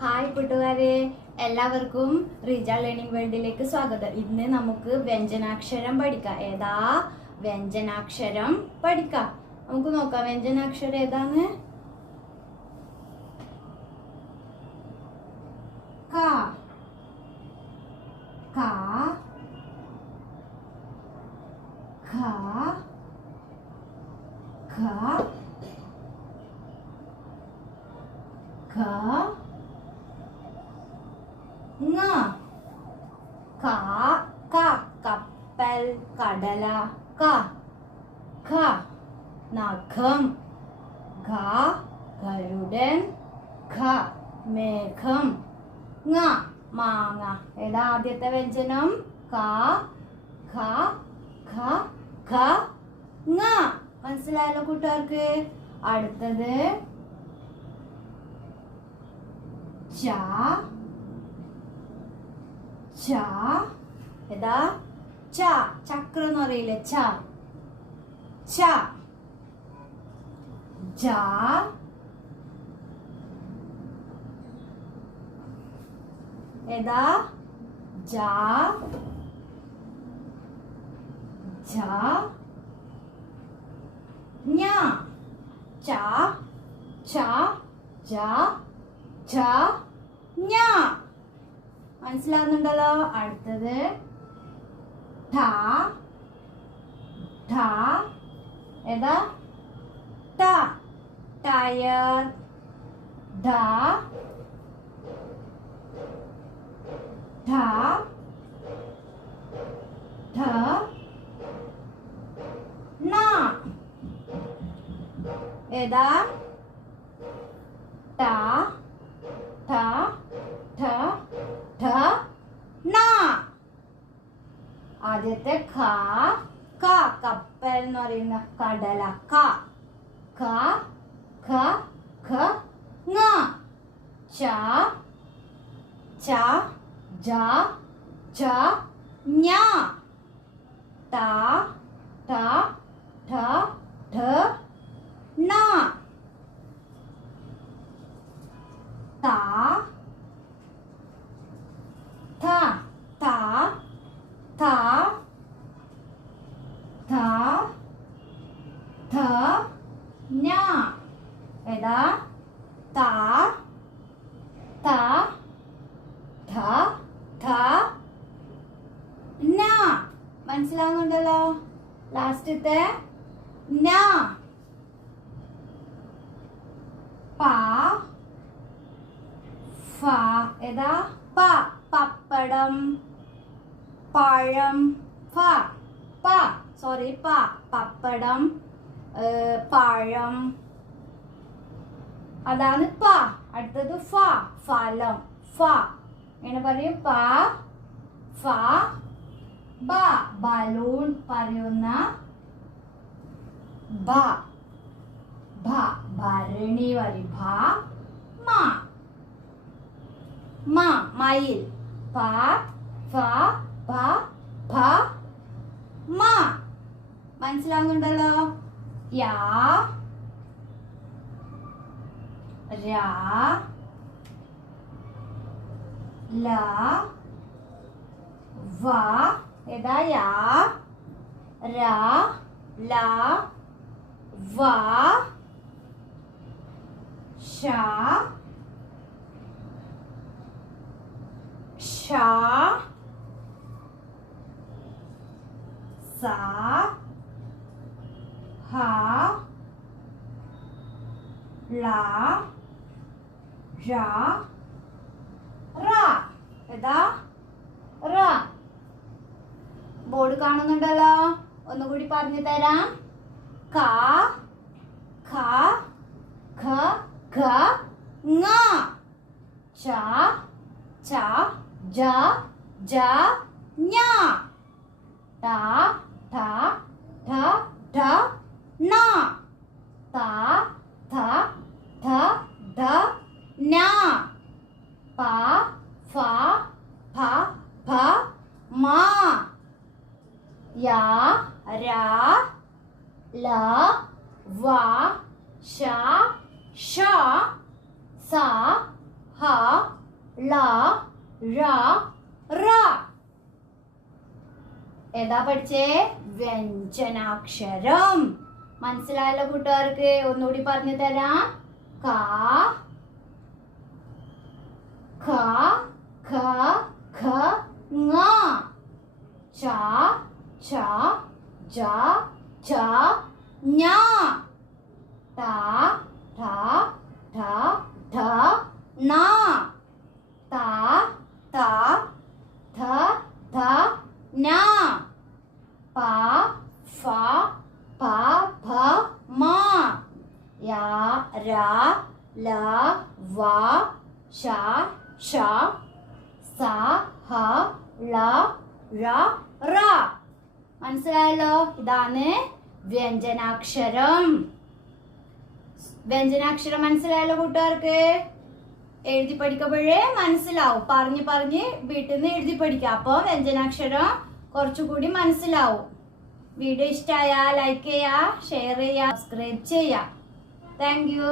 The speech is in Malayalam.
ഹായ് കൂട്ടുകാരെ, എല്ലാവർക്കും റീജ ലേണിംഗ് വേൾഡിലേക്ക് സ്വാഗതം. ഇന്ന് നമുക്ക് വ്യഞ്ജനാക്ഷരം പഠിക്കാം. ഏതാ വ്യഞ്ജനാക്ഷരം പഠിക്കാം? നമുക്ക് നോക്കാം വ്യഞ്ജനാക്ഷരം ഏതാന്ന്. ക, ക, ഖ, ഖ, ഖ, ങ, ക, ക, കപ്പൽ കടല. ക, ഖ, നഖം. ഘ, ഗരുഡൻ. ഖ, മേഘം. ങ, മാങ്ങ. ഏതാ ആദ്യത്തെ വ്യഞ്ജനം? ക, ഖ, ഖ, ഖ, ങ. മനസ്സിലായല്ലോ കൂട്ടുകാർക്ക്? അടുത്തത് ച, ച. ഏതാ? ച, ചക്രം എന്ന് പറയില്ലേ? ച, ച. ജ, ഏതാ? ജ, ജ, ഞ. ച, ച, ജ, ച, ഞ. മനസ്സിലാകുന്നുണ്ടല്ലോ? അടുത്തത് ഠ, ഠ. ഏതാ? ട, ടയർ. ഢ, ഠ, ഠ, ണ. ഏതാ? ട, ഠ, ഠ, ഠ, ണ. ആദ്യത്തെ ഖ, ക, കപ്പൽ എന്ന് പറയുന്ന കടല. ക, ഖ, ഖ, ഖ, ങ. ച, ച, ജ, ഛ, ഞ. ത, ഠ, ഠ, ഠ, ണ. ത, ഥ, ത, ഥ, ഥ, ഥ, ഞ. ഏതാ? ത, ഥ, ഥ, ഥ, ന. മനസ്സിലാവുന്നുണ്ടല്ലോ? ലാസ്റ്റത്തെ ന. പ, ഫ. ഏതാ? പ, പപ്പടം, പഴം. ഫ, പ, സോറി, പ, പപ്പടം, പഴം. അതാണ് പ. അടുത്തത് ഫ, ഫലം. ഫ എങ്ങനെ പറയും? പ, ഫ. ബ, ബലൂൺ പറയുന്ന ബ. ഭ, ഭരണി പറയും. ഭ, മ. മ, മയിൽ. പ, ഫ, ഭ, ഭ, മ. മനസ്സിലാവുന്നുണ്ടല്ലോ? യാ, രാ, ല, വ. ഏതാ? യാ, രാ, ല, വ, ശ, ഷ, സ, ഹ, ല, ഴ, റ. ഏതാ? റ. ബോർഡ് കാണുന്നുണ്ടല്ലോ? ഒന്നുകൂടി പറഞ്ഞു തരാം. ക, ഖ, ഖ, ഘ, ങ. ച, ച, ജ, ജ, ഞ. ത, ഠ, ഠ, ഠ, ണ. ത, ഥ, ഥ, ധ, ന. പ, ഫ, ഫ, ഭ, മ. യാ, രാ, ല, വ, ശ, ഷ, സ, ഹ ള ഴ റ. ഏതാ പഠിച്ചേ? വ്യഞ്ജനാക്ഷരം. മനസ്സിലായല്ലോ കൂട്ടുകാർക്ക്? ഒന്നുകൂടി പറഞ്ഞു തരാം. ക ഖ ഖ ഖ ങ ച ഛ ജ ഝ ഞ ട ഠ ഠ ഠ ണ ത ത ധ ധ ന പ ഫ പ ഭ മ യ ര ല വ ശ ഷ സ ഹ ള ഴ റ. മനസ്സിലായല്ലോ? ഇതാണ് വ്യഞ്ജനാക്ഷരം. വ്യഞ്ജനാക്ഷരം മനസ്സിലായല്ലോ കൂട്ടുകാർക്ക്? എഴുതി പഠിക്കുമ്പോഴേ മനസ്സിലാവും. പറഞ്ഞ് പറഞ്ഞ് വീട്ടിൽ നിന്ന് എഴുതി പഠിക്കാം. അപ്പൊ വ്യഞ്ജനാക്ഷരം കുറച്ചുകൂടി മനസ്സിലാവും. വീഡിയോ ഇഷ്ടമായ ലൈക്ക് ചെയ്യുക, ഷെയർ ചെയ്യുക, സബ്സ്ക്രൈബ് ചെയ്യുക. Thank you.